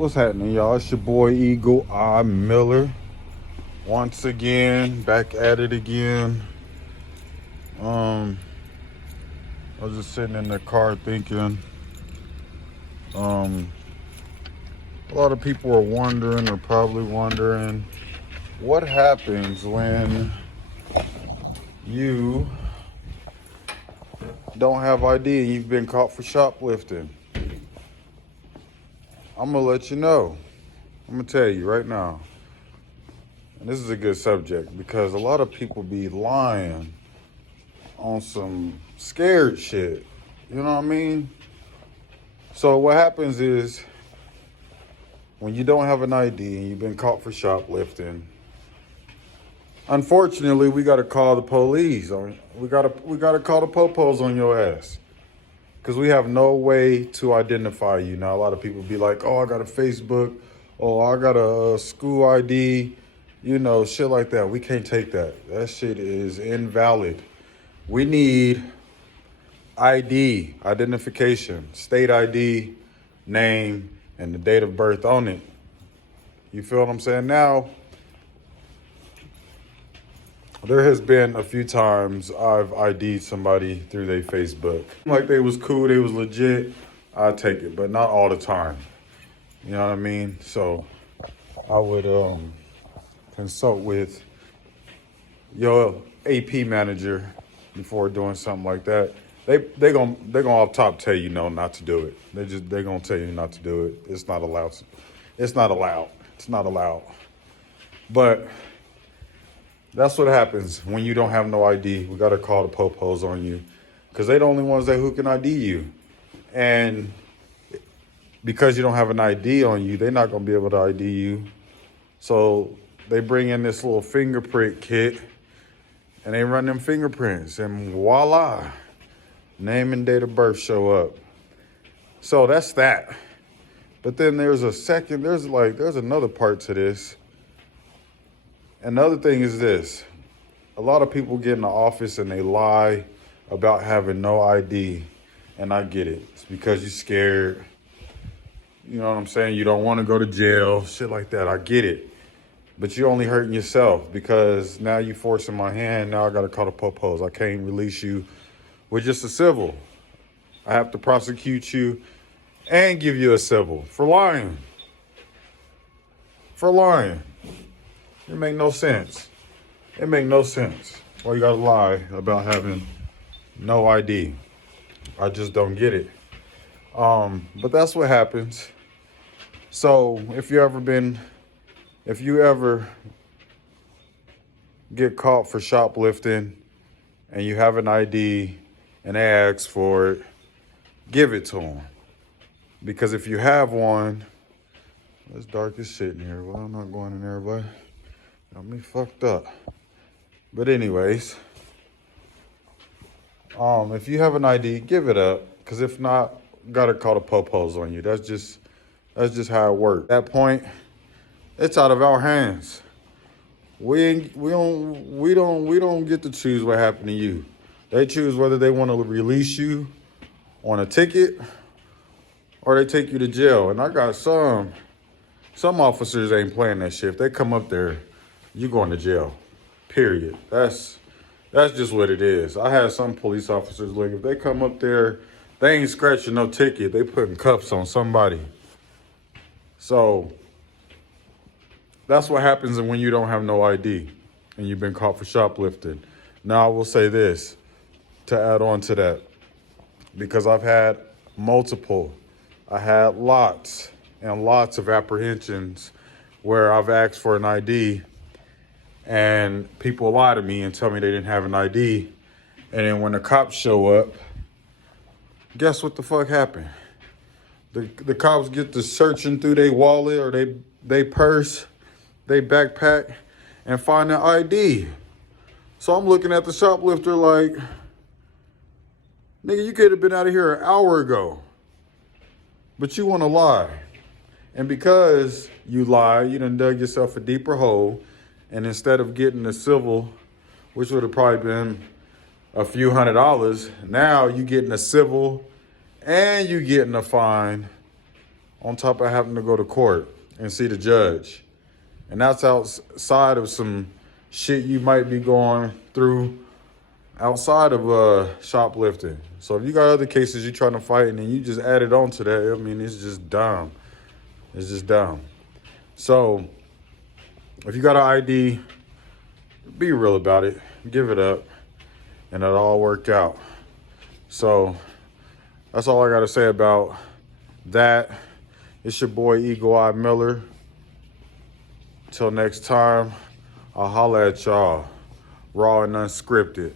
What's happening, y'all? It's your boy Eagle Eye Miller. Once again, back at it again. I was just sitting in the car thinking, a lot of people are wondering or probably wondering what happens when you don't have ID and you've been caught for shoplifting. I'm gonna let you know. I'm gonna tell you right now. And this is a good subject because a lot of people be lying on some scared shit. You know what I mean? So what happens is when you don't have an ID and you've been caught for shoplifting, unfortunately, we got to call the police. We got to call the popos on your ass because we have no way to identify you. Now, a lot of people be like, "Oh, I got a Facebook. Oh, I got a school ID." You know, shit like that. We can't take that. That shit is invalid. We need ID, identification, state ID, name, and the date of birth on it. You feel what I'm saying? Now, there has been a few times I've ID'd somebody through their Facebook. Like they was cool, they was legit, I take it, but not all the time. You know what I mean? So I would consult with your AP manager before doing something like that. They gonna off top tell you no, not to do it. They gonna tell you not to do it. It's not allowed. It's not allowed. It's not allowed. But that's what happens when you don't have no ID. We gotta call the popos on you because they the only ones who can ID you. And because you don't have an ID on you, they're not gonna be able to ID you. So they bring in this little fingerprint kit and they run them fingerprints and voila, name and date of birth show up. So that's that. But then there's another part to this. Another thing is this. A lot of people get in the office and they lie about having no ID. And I get it. It's because you're scared. You know what I'm saying? You don't want to go to jail, shit like that. I get it. But you're only hurting yourself because now you're forcing my hand. Now I got to call the popos. I can't release you with just a civil. I have to prosecute you and give you a civil for lying. For lying. It make no sense. It make no sense. Why you got to lie about having no ID? I just don't get it. But that's what happens. So if you ever get caught for shoplifting and you have an ID and they ask for it, give it to them. Because if you have one, it's dark as shit in here. Well, I'm not going in there, but got me fucked up. But anyways, if you have an ID, give it up. Because if not, gotta call the popos on you. That's just how it works. At that point, it's out of our hands. We don't get to choose what happened to you. They choose whether they want to release you on a ticket or they take you to jail. And I got some officers ain't playing that shit. If they come up there, you going to jail. Period. That's just what it is. I had some police officers like if they come up there, they ain't scratching no ticket. They putting cuffs on somebody. So that's what happens when you don't have no ID and you've been caught for shoplifting. Now, I will say this to add on to that, because I've had lots and lots of apprehensions where I've asked for an ID and people lie to me and tell me they didn't have an ID. And then when the cops show up, guess what the fuck happened? The cops get to searching through their wallet or they purse, they backpack, and find an ID. So I'm looking at the shoplifter like, nigga, you could have been out of here an hour ago. But you want to lie. And because you lie, you done dug yourself a deeper hole. And instead of getting a civil, which would have probably been a few $100s, now you getting a civil and you getting a fine on top of having to go to court and see the judge. And that's outside of some shit you might be going through outside of shoplifting. So if you got other cases you're trying to fight and then you just add it on to that, I mean, it's just dumb. It's just dumb. So if you got an ID, be real about it. Give it up. And it'll all work out. So that's all I got to say about that. It's your boy Eagle Eye Miller. Till next time, I'll holla at y'all. Raw and unscripted.